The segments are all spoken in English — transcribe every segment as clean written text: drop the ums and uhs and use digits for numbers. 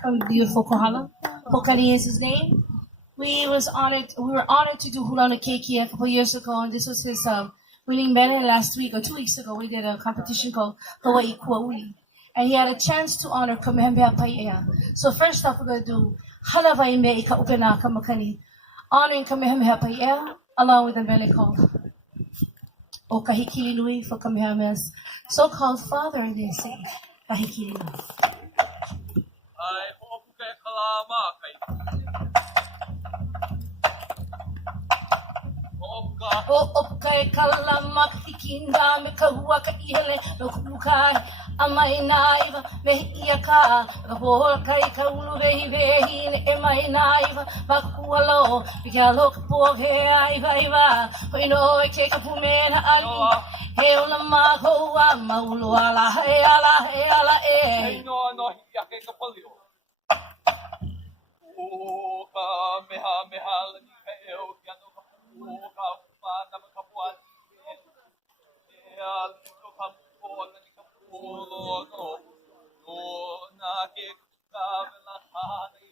from beautiful Kohala. Pokani is his name. We were honored to do Hulana Keiki a couple years ago, and this was his winning medal last week or 2 weeks ago. We did a competition called Hawaii Kuauli, and he had a chance to honor Kamehameha Pai'ea. So first off, we're going to do Halavai Me Ika Upena Kamakani, honoring Kamehameha Pai'ea, along with the mele called Okahikili Nui for Kamehameha's so-called father, they say. Kahikili Nui. O opkai kalama kikinda me kahua ka ihele no kukai amai naiva me iaka ka kai ka ulu vehi vehi ne emai naiva bakualo pikalo ka po he ai vai va hoino e ke ka pumena ali he ona ma hoa maulu ala e no hi ke ka polio o ka meha ni he o ki ano o ka na makapuan ya no kapuan ni kapuan no na ke ka la ha ni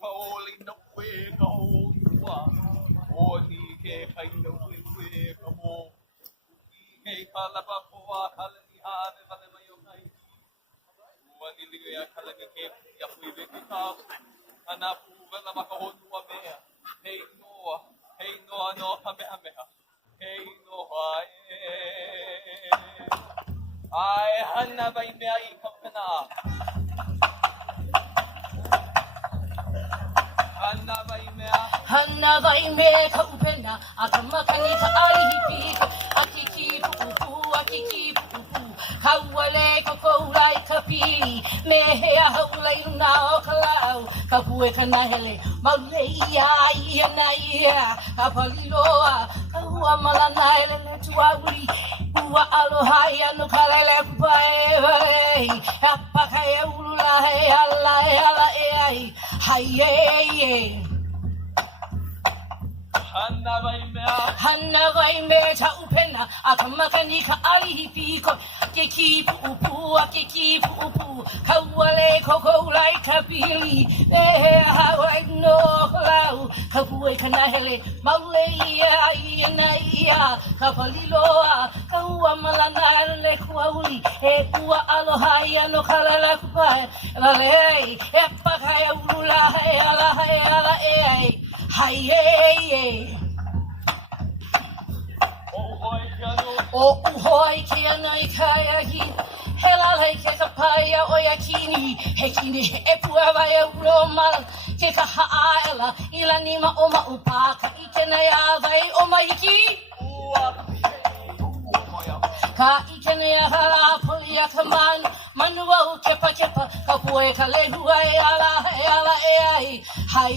holy no we go o ni ke kai no we ka mo ke ka la pa po ha ni ha ne vale mayo kai o ni li ya kala ke ya pu ve ki ka ana pu vela makahonu wa mea hey no kamehameha hey no ai hana vai mea I kampana hana vai me ka upena akamakani ka alihipi akiki pupu hauale ko koulai ka pili me hea haulai una o kalau ka pue ka nahele mauleia na ia ka paliloa ka hua malana ele le tuauri ua aloha ia no kalele pae hapa ka e ulula he ala e ai hai Hana vai me ta upena akamakani ka alihipi ko ke ki pupu kauale ko lai ka pili hawai no lau ka pue ka nahele mauleia na ia ka paliloa ka ua malana le kuauli e ua aloha ia no kalala kupae lalei e pakaya ulula he ala e ai hai o uhoi ke ana I kaiahi he lalai ke ka paia o yakini he kini he puava e uromal ke ka haaela I la nima o maupaka I ke nei avai o maiki ka I ke nei hala poli a ka manua u kepa ka pue ka lehua e ala e ai hai